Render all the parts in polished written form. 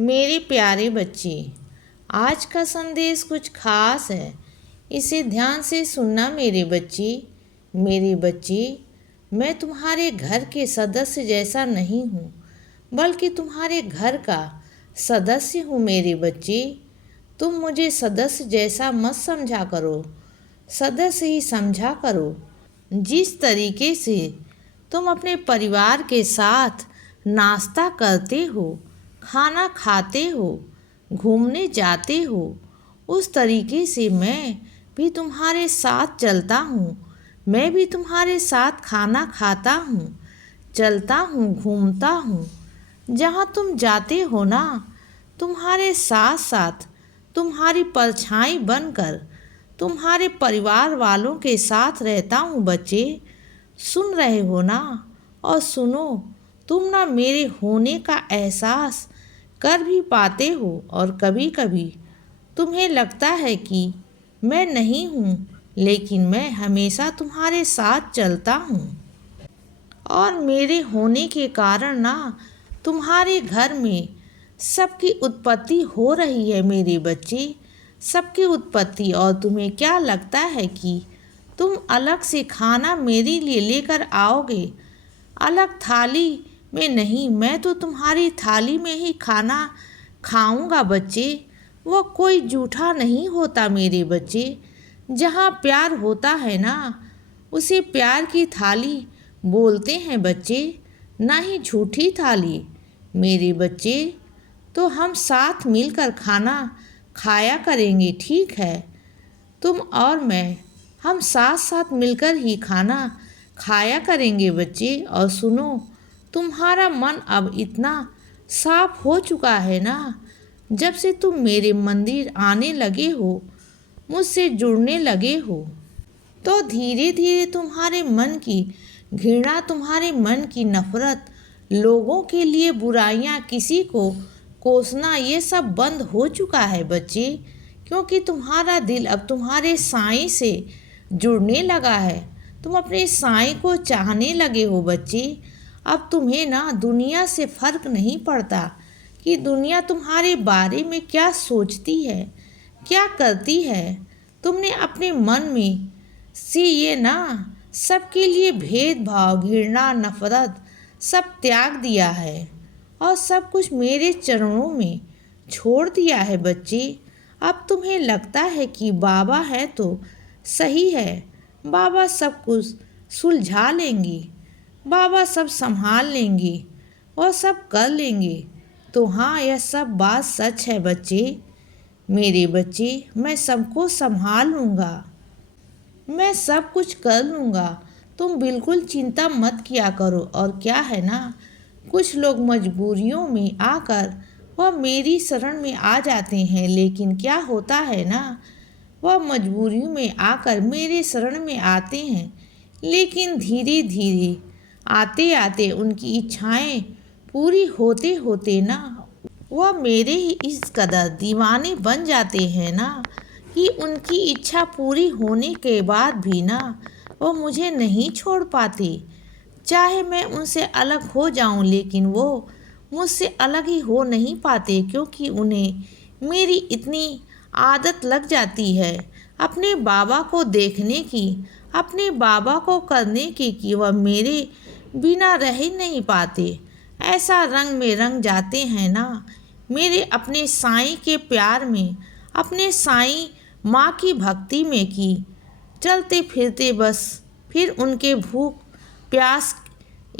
मेरे प्यारे बच्चे, आज का संदेश कुछ खास है। इसे ध्यान से सुनना मेरे बच्चे। मेरे बच्चे, मैं तुम्हारे घर के सदस्य जैसा नहीं हूँ, बल्कि तुम्हारे घर का सदस्य हूँ मेरे बच्चे। तुम मुझे सदस्य जैसा मत समझा करो, सदस्य ही समझा करो। जिस तरीके से तुम अपने परिवार के साथ नाश्ता करते हो, खाना खाते हो, घूमने जाते हो, उस तरीके से मैं भी तुम्हारे साथ चलता हूँ। मैं भी तुम्हारे साथ खाना खाता हूँ, चलता हूँ, घूमता हूँ। जहाँ तुम जाते हो ना, तुम्हारे साथ साथ तुम्हारी परछाई बनकर तुम्हारे परिवार वालों के साथ रहता हूँ बच्चे। सुन रहे हो ना? और सुनो, तुम ना मेरे होने का एहसास कर भी पाते हो और कभी कभी तुम्हें लगता है कि मैं नहीं हूँ, लेकिन मैं हमेशा तुम्हारे साथ चलता हूँ। और मेरे होने के कारण ना तुम्हारे घर में सबकी उत्पत्ति हो रही है मेरे बच्चे, सबकी उत्पत्ति। और तुम्हें क्या लगता है कि तुम अलग से खाना मेरे लिए लेकर आओगे? अलग थाली में नहीं, मैं तो तुम्हारी थाली में ही खाना खाऊंगा बच्चे। वो कोई जूठा नहीं होता मेरे बच्चे। जहाँ प्यार होता है ना, उसे प्यार की थाली बोलते हैं बच्चे, ना ही झूठी थाली मेरे बच्चे। तो हम साथ मिलकर खाना खाया करेंगे, ठीक है? तुम और मैं, हम साथ साथ मिलकर ही खाना खाया करेंगे बच्चे। और सुनो, तुम्हारा मन अब इतना साफ हो चुका है ना, जब से तुम मेरे मंदिर आने लगे हो, मुझसे जुड़ने लगे हो, तो धीरे धीरे तुम्हारे मन की घृणा, तुम्हारे मन की नफरत, लोगों के लिए बुराइयां, किसी को कोसना, ये सब बंद हो चुका है बच्चे। क्योंकि तुम्हारा दिल अब तुम्हारे साईं से जुड़ने लगा है। तुम अपने साईं को चाहने लगे हो बच्चे। अब तुम्हें ना दुनिया से फर्क नहीं पड़ता कि दुनिया तुम्हारे बारे में क्या सोचती है, क्या करती है। तुमने अपने मन में से ये ना सबके लिए भेदभाव, घृणा, नफरत सब त्याग दिया है और सब कुछ मेरे चरणों में छोड़ दिया है बच्चे। अब तुम्हें लगता है कि बाबा है तो सही है, बाबा सब कुछ सुलझा लेंगे, बाबा सब संभाल लेंगे और सब कर लेंगे। तो हाँ, यह सब बात सच है बच्चे। मेरे बच्चे, मैं सबको संभाल लूँगा, मैं सब कुछ कर लूँगा। तुम बिल्कुल चिंता मत किया करो। और क्या है ना, कुछ लोग मजबूरियों में आकर वह मेरी शरण में आ जाते हैं, लेकिन क्या होता है ना, वह मजबूरियों में आकर मेरे शरण में आते हैं, लेकिन धीरे धीरे आते आते उनकी इच्छाएं पूरी होते होते ना, वह मेरे ही इस कदर दीवाने बन जाते हैं ना कि उनकी इच्छा पूरी होने के बाद भी ना वो मुझे नहीं छोड़ पाते। चाहे मैं उनसे अलग हो जाऊं, लेकिन वो मुझसे अलग ही हो नहीं पाते, क्योंकि उन्हें मेरी इतनी आदत लग जाती है अपने बाबा को देखने की, अपने बाबा को करने की, कि वह मेरे बिना रह ही नहीं पाते। ऐसा रंग में रंग जाते हैं ना मेरे अपने साईं के प्यार में, अपने साईं माँ की भक्ति में, कि चलते फिरते बस फिर उनके भूख प्यास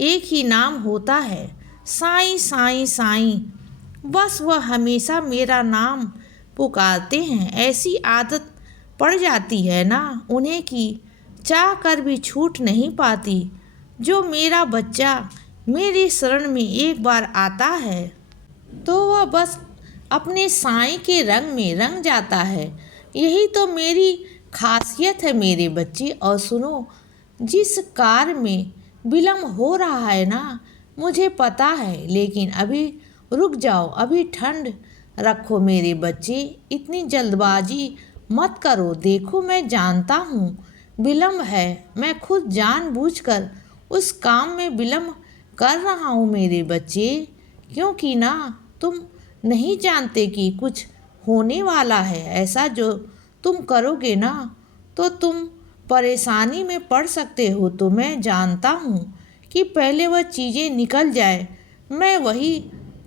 एक ही नाम होता है, साईं साईं साईं। बस वह हमेशा मेरा नाम पुकारते हैं। ऐसी आदत पड़ जाती है ना उन्हें कि चाह कर भी छूट नहीं पाती। जो मेरा बच्चा मेरी शरण में एक बार आता है तो वह बस अपने साईं के रंग में रंग जाता है। यही तो मेरी खासियत है मेरे बच्चे। और सुनो, जिस कार्य में विलम्ब हो रहा है ना, मुझे पता है, लेकिन अभी रुक जाओ, अभी ठंड रखो मेरे बच्चे, इतनी जल्दबाजी मत करो। देखो, मैं जानता हूँ विलम्ब है, मैं खुद जानबूझकर उस काम में विलम्ब कर रहा हूँ मेरे बच्चे, क्योंकि ना तुम नहीं जानते कि कुछ होने वाला है। ऐसा जो तुम करोगे ना तो तुम परेशानी में पड़ सकते हो। तो मैं जानता हूँ कि पहले वह चीज़ें निकल जाए, मैं वही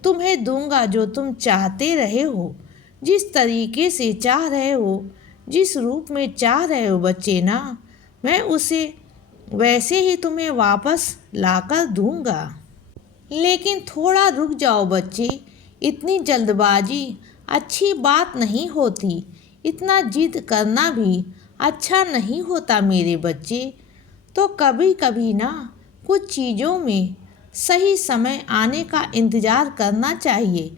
तुम्हें दूंगा जो तुम चाहते रहे हो, जिस तरीके से चाह रहे हो, जिस रूप में चाह रहे हो बच्चे ना, मैं उसे वैसे ही तुम्हें वापस लाकर दूंगा। लेकिन थोड़ा रुक जाओ बच्चे, इतनी जल्दबाजी अच्छी बात नहीं होती। इतना जिद करना भी अच्छा नहीं होता मेरे बच्चे। तो कभी कभी ना कुछ चीज़ों में सही समय आने का इंतज़ार करना चाहिए,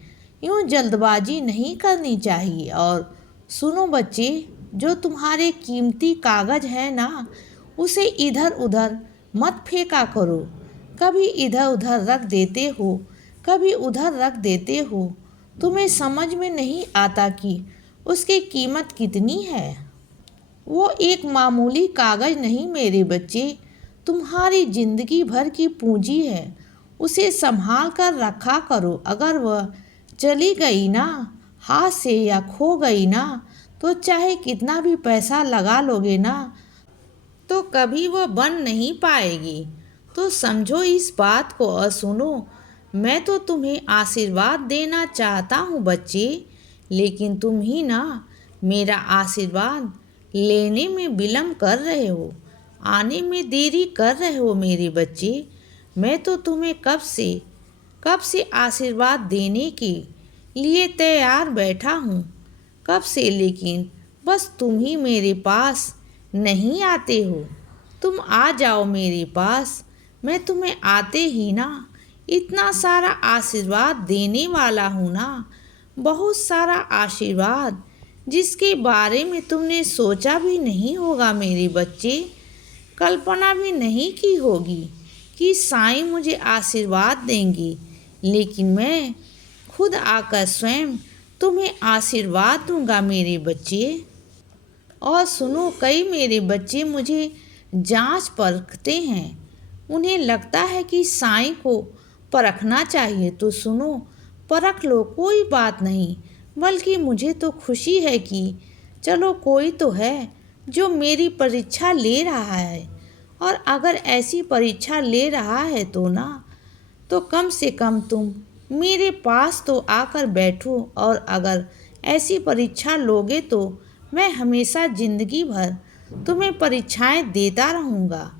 यूँ जल्दबाजी नहीं करनी चाहिए। और सुनो बच्चे, जो तुम्हारे कीमती कागज़ है ना, उसे इधर उधर मत फेंका करो। कभी इधर उधर रख देते हो, कभी उधर रख देते हो। तुम्हें समझ में नहीं आता कि उसकी कीमत कितनी है। वो एक मामूली कागज़ नहीं मेरे बच्चे, तुम्हारी ज़िंदगी भर की पूंजी है। उसे संभाल कर रखा करो। अगर वह चली गई ना हाथ से या खो गई ना, तो चाहे कितना भी पैसा लगा लोगे ना, तो कभी वह बन नहीं पाएगी। तो समझो इस बात को और सुनो, मैं तो तुम्हें आशीर्वाद देना चाहता हूँ बच्चे, लेकिन तुम ही ना मेरा आशीर्वाद लेने में विलम्ब कर रहे हो, आने में देरी कर रहे हो मेरे बच्चे। मैं तो तुम्हें कब से आशीर्वाद देने के लिए तैयार बैठा हूँ, कब से, लेकिन बस तुम ही मेरे पास नहीं आते हो। तुम आ जाओ मेरे पास, मैं तुम्हें आते ही ना इतना सारा आशीर्वाद देने वाला हूँ ना, बहुत सारा आशीर्वाद जिसके बारे में तुमने सोचा भी नहीं होगा मेरे बच्चे, कल्पना भी नहीं की होगी कि साईं मुझे आशीर्वाद देंगी। लेकिन मैं खुद आकर स्वयं तुम्हें आशीर्वाद दूंगा मेरे बच्चे। और सुनो, कई मेरे बच्चे मुझे जांच परखते हैं, उन्हें लगता है कि साईं को परखना चाहिए। तो सुनो, परख लो, कोई बात नहीं। बल्कि मुझे तो खुशी है कि चलो कोई तो है जो मेरी परीक्षा ले रहा है। और अगर ऐसी परीक्षा ले रहा है तो ना, तो कम से कम तुम मेरे पास तो आकर बैठो। और अगर ऐसी परीक्षा लोगे तो मैं हमेशा ज़िंदगी भर तुम्हें परीक्षाएं देता रहूँगा।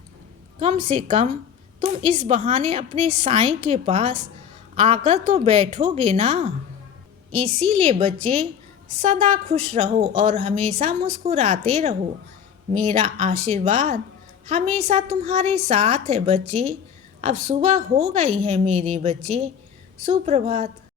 कम से कम तुम इस बहाने अपने साईं के पास आकर तो बैठोगे ना। इसीलिए बच्चे, सदा खुश रहो और हमेशा मुस्कुराते रहो। मेरा आशीर्वाद हमेशा तुम्हारे साथ है बच्चे। अब सुबह हो गई है मेरे बच्चे, सुप्रभात।